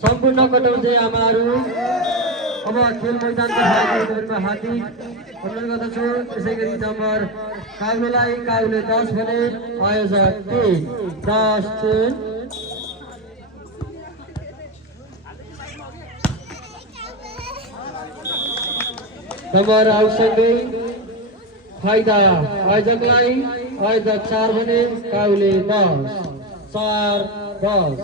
सम्पूर्ण कटौती आमाहरू अब खेल मैदानको भाइमा हार्दिक अनुरोध गर्दछु। त्यसै गरी नम्बर काउलेलाई काउले 10 भने आयोजक 3 10 नम्बर आउसँगै फाइदा आयोजकलाई आयोजक 4 भने काउले 10 4 10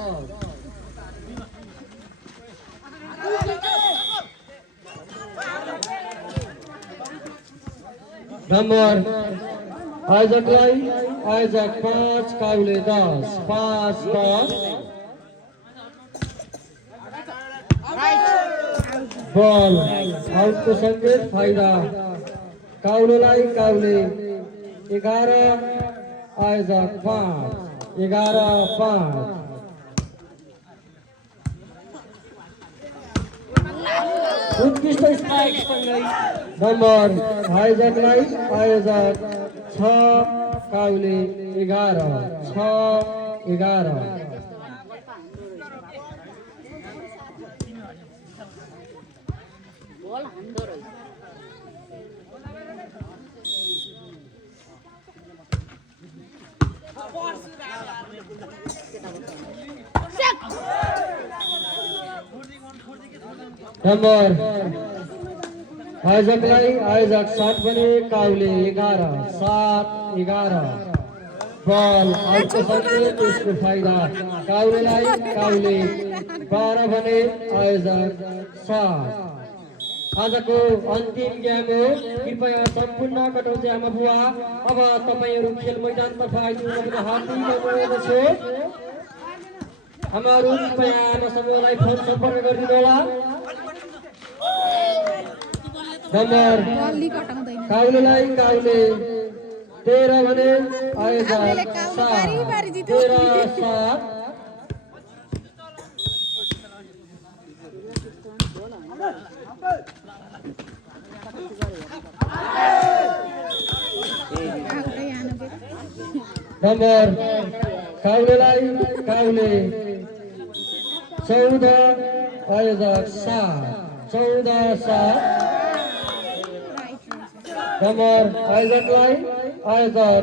नंबर आयोजकलाई आयोजक 5 काउले 10 5 10 बॉल आउट को संकेत फायदा काउलेलाई काउले 11 आयोजक 5 11 5 उत्कृष्ट स्ट्राइक नंबर आयोजकलाई आयोजक 6 काउले 11 6 11 नंबर आयोजकलाई आयोजक 7 भने काउले 11 7 11 बॉल आउट को संकेत उसको फायदा काउलेलाई काउले 12 भने आयोजक 7 आजको अन्तिम गेम हो। कृपया सम्पूर्ण कटौती आमा बुवा अब तपाईहरु खेल मैदानतर्फ आइदिनु भने हार्दिक अनुरोध छ। हामीहरु कृपया आमा समूहलाई फोन सम्पर्क गरिदिनु होला। नंबर काउलेलाई काउले 13 भने आयोजक 7 13 7 नंबर काउलेलाई काउले 14 आयोजक 7 14 7 नंबर आयोजकलाई आयोजक